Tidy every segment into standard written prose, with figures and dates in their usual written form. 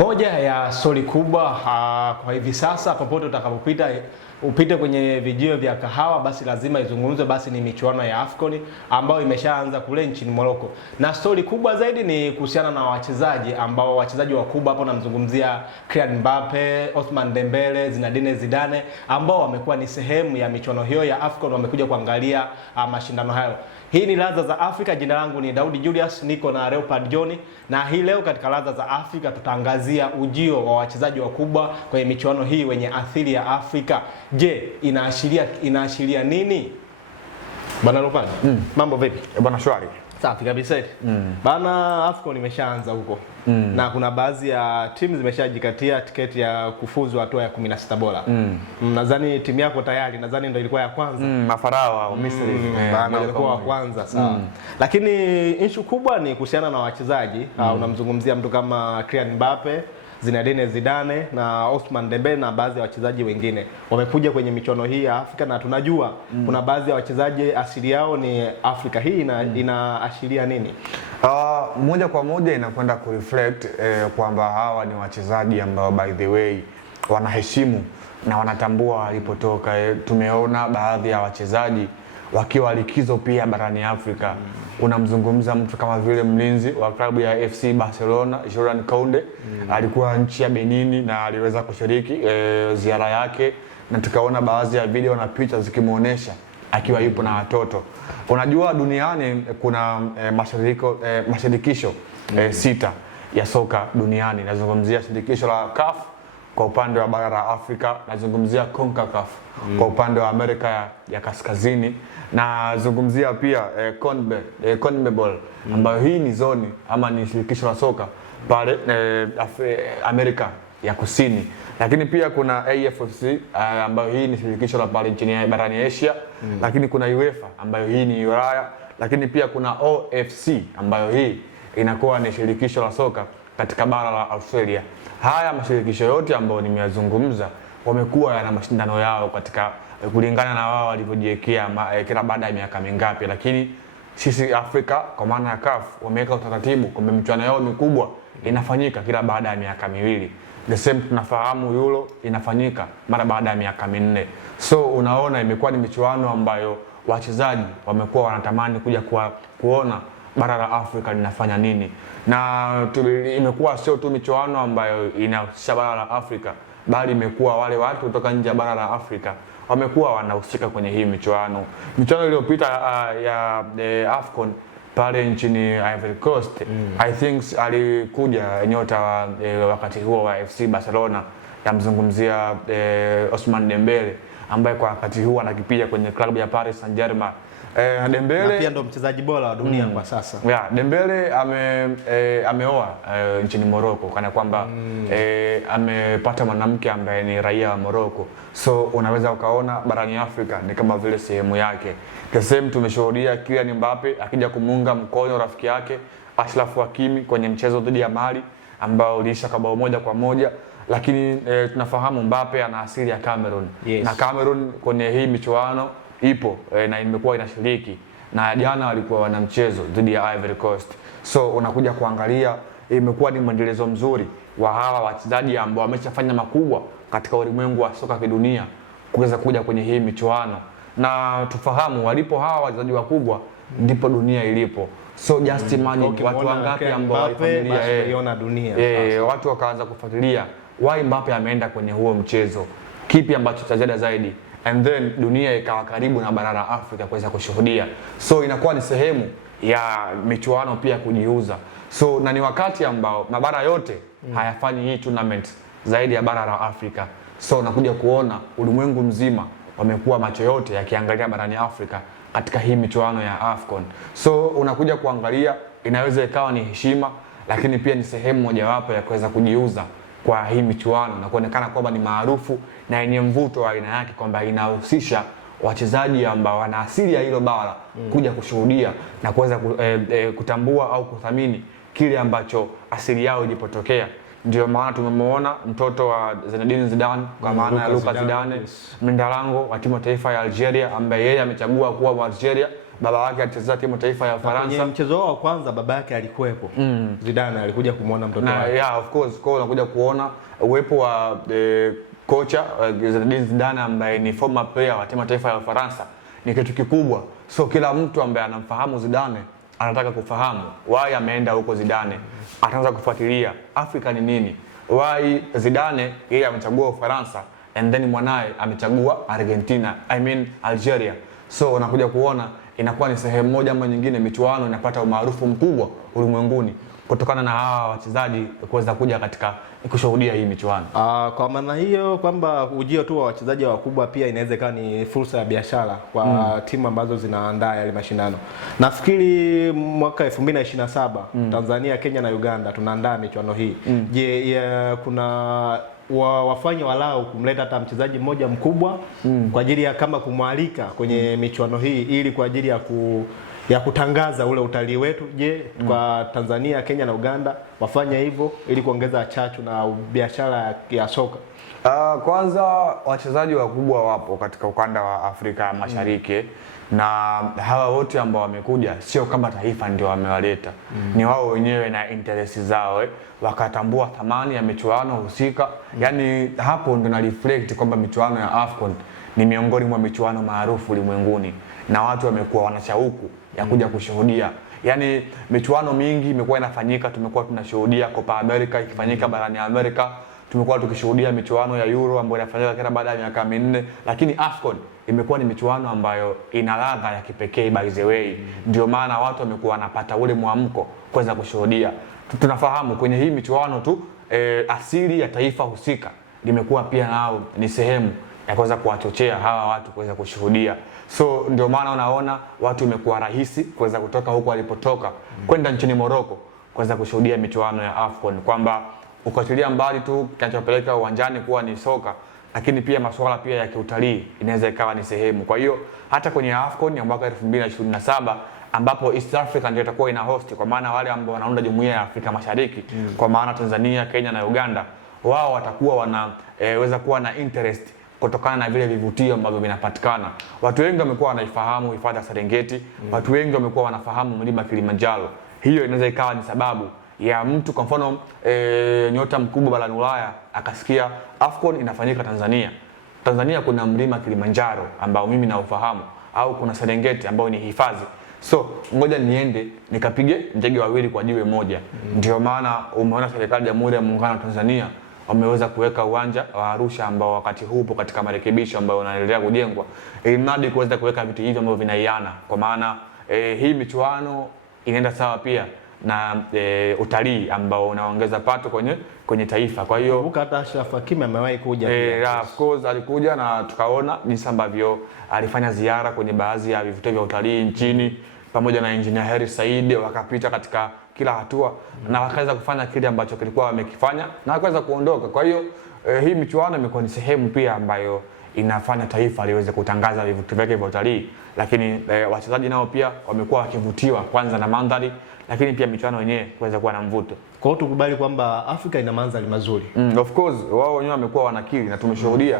Moja ya stori kubwa kwa hivi sasa, popote utakapopita upite kwenye vijio vya kahawa, basi lazima izungumzwe, basi ni michuano ya AFCON ambayo imeshaanza kule nchini Morocco. Na stori kubwa zaidi ni kuhusiana na wachezaji wakubwa hapo, namzungumzia Kylian Mbappe, Ousmane Dembele, Zinedine Zidane ambao wamekuwa ni sehemu ya michuano hiyo ya AFCON, wamekuja kuangalia mashindano hayo. Hii ni Ladha za Afrika. Jina langu ni Daudi Julius, niko na Leopard John, na hii leo katika Ladha za Afrika tutaangazia ujio wa wachezaji wakubwa kwenye michuano hii wenye asili ya Afrika. Je, inaashiria nini? Bana Leopard, mambo vipi? Bwana shwari. Safi kabisa. Bana, AFCON imeshaanza huko. Na kuna baadhi ya timu zimeshajikatia tiketi ya kufuzu hatua ya 16 bora. Nadhani timu yako tayari, nadhani ndio ilikuwa ya kwanza. Mafarao wa Misri bana ilikuwa wa kwanza, sawa. Lakini issue kubwa ni kuhusiana na wachezaji. Unamzungumzia mtu kama Kylian Mbappe, Zinedine Zidane na Ousmane Dembele na baadhi ya wachezaji wengine wamekuja kwenye michuano hii ya Afrika, na tunajua kuna baadhi ya wachezaji asili yao ni Afrika. Hii inaashiria nini? Moja kwa moja inakwenda kureflect kwamba hawa ni wachezaji ambao by the way wanaheshimu na wanatambua walipotoka. Tumeona baadhi ya wachezaji wakiwa likizo pia barani Afrika. Unamzungumza mtu kama vile mlinzi wa klabu ya FC Barcelona Julian Kounde, alikuwa nchi ya Benin na aliweza kushiriki ziara yake, na tukaona baadhi ya video na picha zikimuonesha akiwa yupo na watoto. Unajua duniani kuna mashirikisho sita ya soka duniani. Nazungumzia shirikisho la CAF kwa upande wa bara la Afrika, nazungumzia CONCACAF kwa upande wa Amerika ya Kaskazini, na nazungumzia pia CONMEBOL ambayo hii ni zoni ama ni shirikisho la soka pale Amerika ya Kusini. Lakini pia kuna AFC ambayo hii ni shirikisho la pale nchini barani Asia. Lakini kuna UEFA ambayo hii ni Ulaya. Lakini pia kuna OFC ambayo hii inakuwa ni shirikisho la soka katika bara la Australia. Haya mashirikisho yote ambayo nimeyazungumza wamekuwa yana mashindano yao katika kulingana na wao walivyojiwekea kila baada ya miaka mingapi, lakini sisi Afrika kwa maana ya CAF wameweka utaratibu kwamba michuano yao mikubwa inafanyika kila baada ya miaka miwili. The same tunafahamu Euro inafanyika mara baada ya miaka minne. So unaona imekuwa ni michuano ambayo wachezaji wamekuwa wanatamani kuja kuona bara la Afrika linafanya nini. Na imekuwa sio tu michuano ambayo inahusisha bara la Afrika, bali imekuwa wale watu kutoka nje ya bara la Afrika wamekuwa wanahusika kwenye hii michuano. Michuano iliyopita ya AFCON pale nchini Ivory Coast, I think alikuja nyota wakati huo wa FC Barcelona, yamzungumzia Ousmane Dembele ambaye kwa wakati huo anakipiga kwenye klabu ya Paris Saint-Germain. Dembele na pia ndo mchezaji bora wa dunia kwa sasa. Dembele ameoa nchini Morocco, kana kwamba amepata mwanamke ambaye ni raia wa Morocco. So unaweza ukaona barani Afrika ni kama vile sehemu yake. The same tumeshuhudia Kylian Mbappe akija kumuunga mkono rafiki yake Achraf Hakimi kwenye mchezo dhidi ya Mali ambao uliisha kwa bao 1-1. Lakini tunafahamu Mbappe ana asili ya Cameroon. Na Cameroon kwenye hii michuano ipo na imekuwa inashiriki, na jana walikuwa wana mchezo dhidi ya Ivory Coast. So unakuja kuangalia imekuwa ni mwendelezo mzuri wa hawa wachezaji ambao wameshafanya makubwa katika ulimwengu wa soka kidunia kuweza kuja kwenye hii michuano. Na tufahamu walipo hawa wachezaji wakubwa ndipo dunia ilipo. So just imagine watu wangapi ambao walifuatilia dunia. Watu wakaanza kufuatilia why Mbappe ameenda kwenye huo mchezo, kipi ambacho cha ziada zaidi, and then dunia ikawa karibu na bara la Afrika kuweza kushuhudia. So inakuwa ni sehemu ya michuano pia kujiuza. So na ni wakati ambao mabara yote hayafanyi hii tournament zaidi ya bara la Afrika. So unakuja kuona ulimwengu mzima wamekuwa macho yote yakiangalia barani Afrika katika hii michuano ya AFCON. So unakuja kuangalia, inaweza ikawa ni heshima, lakini pia ni sehemu mojawapo ya kuweza kujiuza kwa hii michuano na kuonekana kwamba ni maarufu na yenye mvuto wa aina yake, kwamba inahusisha wachezaji ambao wana asili ya hilo bara kuja kushuhudia na kuweza kutambua au kuthamini kile ambacho asili yao ilipotokea. Ndio maana tumemwona mtoto wa Zinedine Zidane kwa maana ya Lucas Zidane, mlinda lango wa timu taifa ya Algeria, ambaye yeye amechagua kuwa wa Algeria baba yake alichezea timu taifa ya Ufaransa. Kwenye mchezo wao wa kwanza baba yake alikuwepo. Zidane alikuja kumuona mtoto wake. Yeah, of course, kwa unakuja kuona uwepo wa kocha Zinedine Zidane ambaye ni former player wa timu taifa ya Ufaransa ni kitu kikubwa. So kila mtu ambaye anamfahamu Zidane anataka kufahamu why ameenda huko Zidane. Ataanza kufuatilia Afrika ni nini? Why Zidane yeye amechagua Ufaransa and then mwanae amechagua Argentina, Algeria. So unakuja kuona inakuwa ni sehemu moja ama nyingine michuano inapata umaarufu mkubwa ulimwenguni kutokana na hawa wachezaji kuweza kuja katika kushuhudia hii michuano. Kwa maana hiyo kwamba ujio tu wa wachezaji wakubwa pia inaweza kuwa ni fursa ya biashara kwa timu ambazo zinaandaa yale mashindano. Nafikiri mwaka 2027 Tanzania, Kenya na Uganda tunaandaa michuano hii. Je, kuna wafanye walau kumleta hata mchezaji mmoja mkubwa kwa ajili ya kama kumwalika kwenye michuano hii ili kwa ajili ya kutangaza ule utalii wetu? Je, kwa Tanzania, Kenya na Uganda wafanye hivyo ili kuongeza chachu na biashara ya soka? Kwanza wachezaji wakubwa wapo katika ukanda wa Afrika Mashariki na hawa wote ambao wamekuja sio kama taifa ndio wamewaleta. Ni wao wenyewe na interest zao wakatambua thamani ya michuano husika. Yani hapo ndo na reflect kwamba michuano ya AFCON ni miongoni mwa michuano maarufu ulimwenguni na watu wamekuwa wanashauku ya kuja kushuhudia. Yani michuano mingi imekuwa inafanyika, tumekuwa tunashuhudia Copa America ikifanyika barani Amerika, tumekuwa tukishuhudia michuano ya Euro ambayo inafanyika kila baada ya miaka 4, lakini AFCON imekuwa ni michuano ambayo ina ladha ya kipekee by the way. Ndio maana watu wamekuwa wanapata ule mwamko kuweza kushuhudia. Tunafahamu kwenye hii michuano tu asili ya taifa husika limekuwa pia nao ni sehemu ya kuweza kuwachochea hawa watu kuweza kushuhudia. So ndio maana unaona watu imekuwa rahisi kuweza kutoka huko walipotoka kwenda nchini Morocco kuweza kushuhudia michuano ya AFCON, kwamba ukiachilia mbali tu kinachopeleka uwanjani kuwa ni soka, lakini pia masuala pia ya kiutalii inaweza ikawa ni sehemu. Kwa hiyo hata kwenye AFCON ya mwaka 2027 ambapo East Africa ndio itakuwa ina host, kwa maana wale ambao wanaunda Jumuiya ya Afrika Mashariki kwa maana Tanzania, Kenya na Uganda, wao watakuwa wanaweza kuwa na interest kutokana na vile vivutio ambavyo vinapatikana. Watu wengi wamekuwa wanaifahamu hifadhi ya Serengeti, watu wengi wamekuwa wanafahamu mlima Kilimanjaro. Hiyo inaweza ikawa ni sababu ya mtu kwa mfano nyota mkubwa barani Ulaya akasikia AFCON inafanyika Tanzania. Tanzania kuna mlima Kilimanjaro ambao mimi naufahamu, au kuna Serengeti ambao ni hifadhi. So ngoja niende nikapige ndege wawili kwa jiwe moja. Ndio maana umeona serikali ya Jamhuri ya Muungano wa Tanzania wameweza kuweka uwanja wa Arusha ambao wakati huu upo katika marekebisho ambayo unaendelea kujengwa, ili kuweza kuweka vitu hivi ambavyo vinaiana, kwa maana hii michuano inaenda sawa pia na utalii ambao unaongeza pato kwenye taifa. Kwa hiyo hata Ashraf Hakimi amewahi kuja pia. Of course alikuja na tukaona jinsi ambavyo alifanya ziara kwenye baadhi ya vivutio vya utalii nchini pamoja na Engineer Hersi Said, wakapita katika kila hatua na wakaweza kufanya kile ambacho kilikuwa wamekifanya na wakaweza kuondoka. Kwa hiyo hii michuano imekuwa ni sehemu pia ambayo inafanya taifa liweze kutangaza vivutio vyake vya utalii, lakini wachezaji nao pia wamekuwa wakivutiwa kwanza na mandhari, lakini pia michuano yenyewe kuweza kuwa na mvuto. Kwa hiyo tukubali kwamba Afrika ina mandhari mazuri. Of course wao wenyewe wamekuwa wanakiri na tumeshuhudia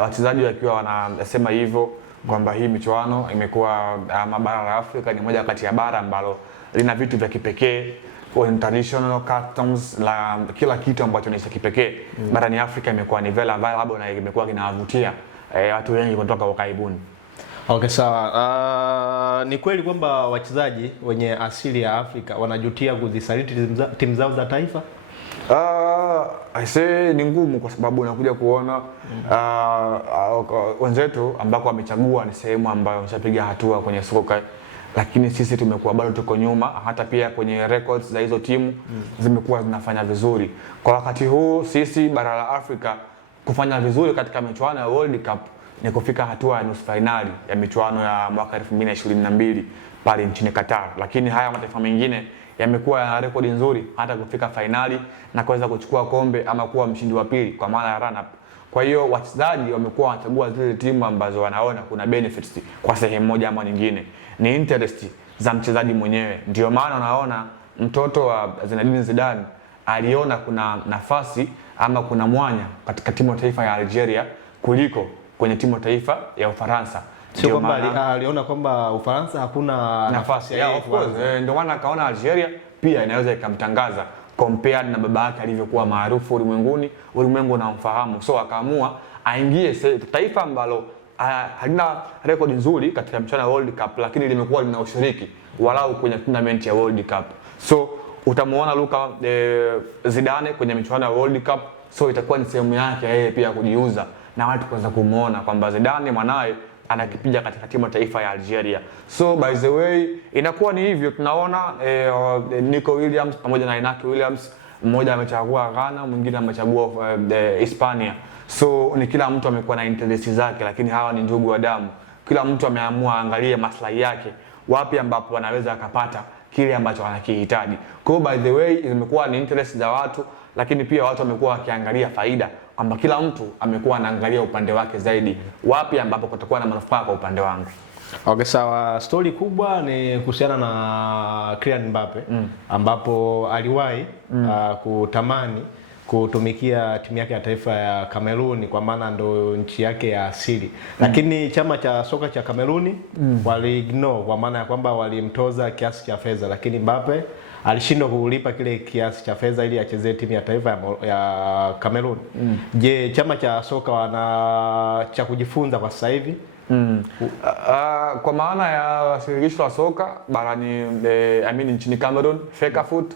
wachezaji wakiwa wanasema hivyo kwamba hii michuano imekuwa bara la Afrika ni moja kati ya bara ambalo lina vitu vya kipekee, traditional customs, la kila kitu ambacho ni cha kipekee. Barani Afrika imekuwa ni vela viable na imekuwa kinawavutia watu wengi kutoka ukaibuni. Okay, sawa. Ni kweli kwamba wachezaji wenye asili ya Afrika wanajutia kuzisaliti timu zao za taifa? I say ni ngumu kwa sababu unakuja kuona wenzetu ambako wamechagua ni sehemu ambayo wameshapiga hatua kwenye soka, lakini sisi tumekuwa bado tuko nyuma. Hata pia kwenye records za hizo timu zimekuwa zinafanya vizuri. Kwa wakati huu sisi bara la Afrika kufanya vizuri katika michuano ya World Cup ni kufika hatua ya nusu finali ya michuano ya mwaka 2022 pale nchini Qatar, lakini haya mataifa mengine yamekuwa na rekodi nzuri hata kufika finali na kuweza kuchukua kombe ama kuwa mshindi wa pili kwa maana ya run up. Kwa hiyo wachezaji wamekuwa wanachagua zile timu ambazo wanaona kuna benefits kwa sehemu moja ama nyingine, ni interest za mchezaji mwenyewe. Ndio maana unaona mtoto wa Zinedine Zidane aliona kuna nafasi ama kuna mwanya katika timu ya taifa ya Algeria kuliko kwenye timu ya taifa ya Ufaransa. Sio kwamba aliona kwamba Ufaransa hakuna nafasi ya of course. Ndio maana akaona Algeria pia inaweza ikamtangaza compared na baba yake alivyokuwa maarufu ulimwenguni, ulimwengu unamfahamu. So akaamua aingie taifa ambalo halina rekodi nzuri katika mchuano wa World Cup, lakini limekuwa lina ushiriki walau kwenye tournament ya World Cup. So utamuona Luka Zidane kwenye michuano ya World Cup, so itakuwa ni sehemu yake yeye pia kujiuza na watu kuanza kumuona kwamba Zidane mwanae anakipiga katika timu ya taifa ya Algeria. So by the way inakuwa ni hivyo, tunaona Nico Williams pamoja na Inaki Williams, mmoja amechagua Ghana, mwingine amechagua Hispania. So ni kila mtu amekuwa na interest zake, lakini hawa ni ndugu wa damu. Kila mtu ameamua angalie maslahi yake, wapi ambapo anaweza akapata kile ambacho anakihitaji. Kwa hiyo by the way imekuwa ni interest za watu, lakini pia watu wamekuwa wakiangalia faida, kwamba kila mtu amekuwa anaangalia upande wake zaidi, wapi ambapo kutakuwa na manufaa kwa upande wangu. Okay, sawa. Story kubwa ni kuhusiana na Kylian Mbappe ambapo aliwahi kutamani kutumikia timu yake ya taifa ya Kameruni, kwa maana ndo nchi yake ya asili. Lakini chama cha soka cha Kameruni wali-ignore, kwa maana ya kwamba walimtoza kiasi cha fedha, lakini Mbappe alishindwa kulipa kile kiasi cha fedha ili achezee timu ya taifa ya Kameruni. Je, chama cha soka wana cha kujifunza kwa sasa hivi? Kwa maana ya shirikisho la soka barani nchini Cameroon, Fecafoot,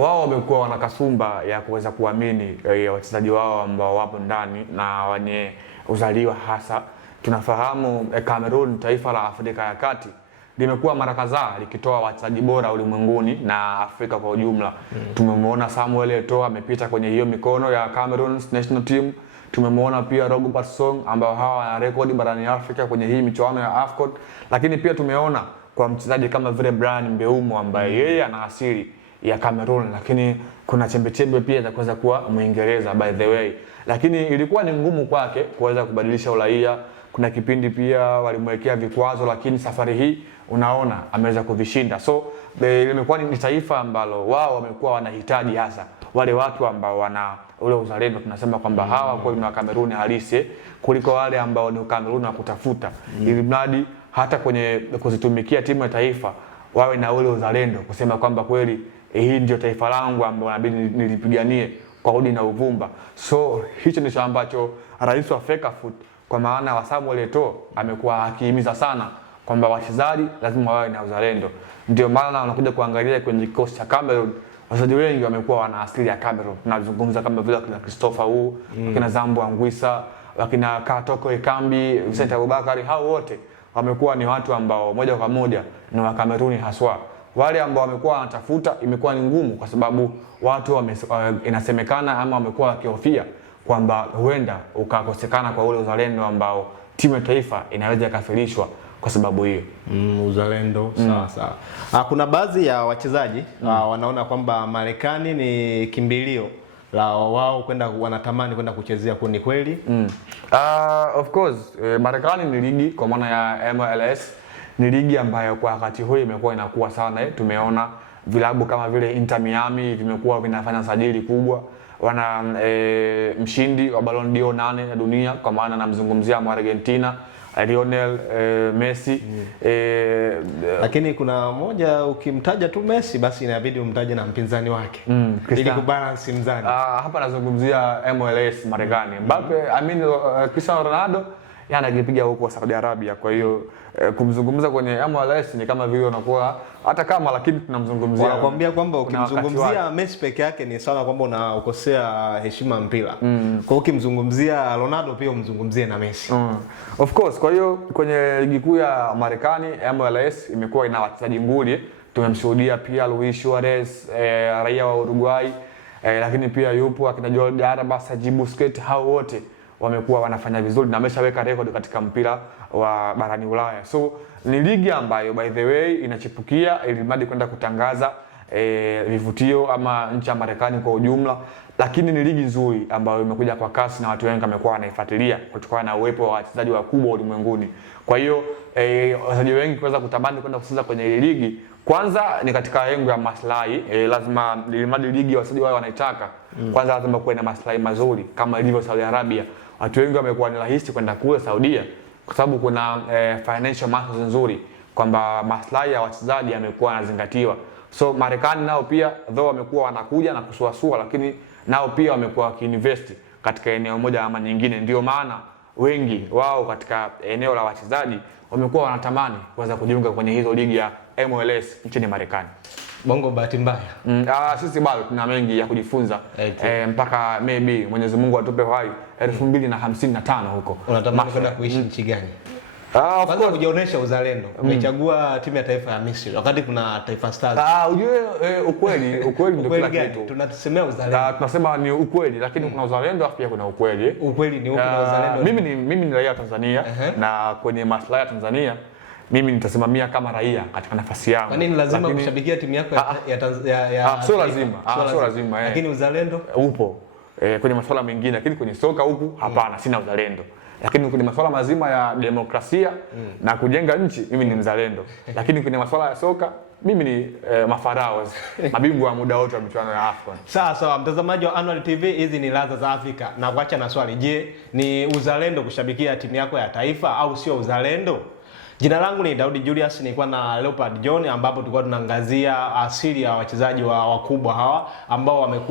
wao wamekuwa wana kasumba ya kuweza kuamini wachezaji wao ambao wapo ndani na wenye uzaliwa hasa. Tunafahamu Cameroon, taifa la Afrika ya Kati, limekuwa mara kadhaa likitoa wachezaji bora ulimwenguni na Afrika kwa ujumla. Tumemwona Samuel Eto'o amepita kwenye hiyo mikono ya Cameroon national team. Tumemwona pia Robert Song ambao hawa wana rekodi barani Afrika kwenye hii michuano ya AFCON. Lakini pia tumeona kwa mchezaji kama vile Bryan Mbeumo ambaye yeye ana asili ya Cameroon, lakini kuna chembe pia za kuweza kuwa Muingereza by the way. Lakini ilikuwa ni ngumu kwake kuweza kubadilisha uraia. Kuna kipindi pia walimwekea vikwazo, lakini safari hii unaona ameweza kuvishinda. So limekuwa ni taifa ambalo wao wamekuwa wanahitaji hasa wale watu ambao wana ule uzalendo, tunasema kwamba hawa kwa ni wa Kameruni halisi kuliko wale ambao ni Kameruni wa kutafuta, ili mradi hata kwenye kuzitumikia timu ya taifa wawe na ule uzalendo, kusema kwamba kweli hii ndio taifa langu ambalo inabidi nilipiganie kwa udi na uvumba. So hicho ndicho ambacho rais wa Fecafoot kwa maana wa Samuel Eto'o amekuwa akihimiza sana, kwamba wachezaji lazima wawe na uzalendo. Ndio maana wanakuja kuangalia kwenye kikosi cha Cameroon, wachezaji wengi wamekuwa wana asili ya Cameroon. Tunazungumza kama vile kina Christopher Wu, kina Zambo Anguissa, wakina Katoko Ekambi, Vincent Aboubakar, hao wote wamekuwa ni watu ambao moja kwa moja ni wa Cameroon haswa. Wale ambao wamekuwa wanatafuta imekuwa ni ngumu, kwa sababu watu inasemekana ama wamekuwa wakihofia kwamba huenda ukakosekana kwa ule uzalendo ambao timu ya taifa inaweza ikafilishwa kwa sababu hiyo. Uzalendo sawa. Kuna baadhi ya wachezaji wanaona kwamba Marekani ni kimbilio la wao wanatamani kwenda kuchezea. Ni kweli? Of course, Marekani ni ligi kwa maana ya MLS, ni ligi ambayo kwa wakati huu imekuwa inakuwa sana. Tumeona vilabu kama vile Inter Miami vimekuwa vinafanya sajili kubwa. Wana mshindi wa Ballon d'Or 8 ya dunia, kwa maana namzungumzia Argentina Lionel Messi. Lakini kuna moja, ukimtaja tu Messi basi inabidi umtaje na mpinzani wake ili kubalance mzani. Hapa nazungumzia MLS Marekani. Mbappe, Cristiano Ronaldo anakipiga huko Saudi Arabia. Kwa hiyo kumzungumza kwenye MLS ni kama vile unakuwa hata kama, lakini tunamzungumzia, wanakuambia kwamba ukimzungumzia Messi peke yake ni sawa kwamba unaukosea heshima mpira. Kwa hiyo ukimzungumzia Ronaldo pia umzungumzie na Messi. Of course. Kwa hiyo kwenye ligi kuu ya Marekani MLS imekuwa ina wachezaji nguli. Tumemshuhudia pia Luis Suarez, raia wa Uruguay, lakini pia yupo akina Jordi Alba, Sergio Busquets, hao wote wamekuwa wanafanya vizuri na ameshaweka record katika mpira wa barani Ulaya. So ni ligi ambayo by the way inachipukia ili mradi kwenda kutangaza vivutio ama nchi ya Marekani kwa ujumla, lakini ni ligi nzuri ambayo imekuja kwa kasi na watu wengi wamekuwa wanaifuatilia kutokana na uwepo wa wachezaji wakubwa ulimwenguni. Kwa hiyo wachezaji wengi kuweza kutamani kwenda kucheza kwenye ile ligi, kwanza ni katika lengo ya maslahi, lazima ili mradi ligi wachezaji wao wanaitaka, kwanza lazima kuwe na maslahi mazuri kama ilivyo Saudi Arabia. Watu wengi wamekuwa ni rahisi kwenda kule Saudia kwa sababu kuna financial matters nzuri kwamba maslahi ya wachezaji yamekuwa yanazingatiwa. So Marekani nao pia though wamekuwa wanakuja na kusuasua, lakini nao pia wamekuwa wakiinvest katika eneo moja ama nyingine. Ndio maana wengi wao katika eneo la wachezaji wamekuwa wanatamani kuweza kujiunga kwenye hizo ligi ya MLS nchini Marekani. Bongo bahati mbaya. Sisi bado tuna mengi ya kujifunza mpaka maybe Mwenyezi Mungu atupe uhai 2055 huko. Unatamani kwenda kuishi nchi gani? Kwanza hujaonesha uzalendo. Umechagua timu ya taifa ya Misri wakati kuna Taifa Stars. Ujue ukweli ndio kila kitu. Tunasemea uzalendo. Tunasema ni ukweli, lakini kuna uzalendo afu pia kuna ukweli. Ukweli ni upi na uzalendo? Mimi ni raia wa Tanzania na kwenye maslahi ya Tanzania mimi nitasimamia kama raia katika nafasi yangu. Kwa nini lazima kushabikia timu yako ya sio lazima. Lakini uzalendo upo kwenye masuala mengine, lakini kwenye soka huku hapana, sina uzalendo. Lakini kwenye masuala mazima ya demokrasia na kujenga nchi mimi ni mzalendo. Lakini kwenye masuala ya soka mimi ni mafarao, mabingwa wa muda wote wa michuano ya AFCON. Sawa, mtazamaji wa Annual TV, hizi ni ladha za Afrika. Na kuacha na swali, je, ni uzalendo kushabikia timu yako ya taifa au sio uzalendo? Jina langu ni Daudi Julius, nilikuwa na Leopard John ambapo tulikuwa tunaangazia asili ya wachezaji wakubwa hawa ambao wamekuwa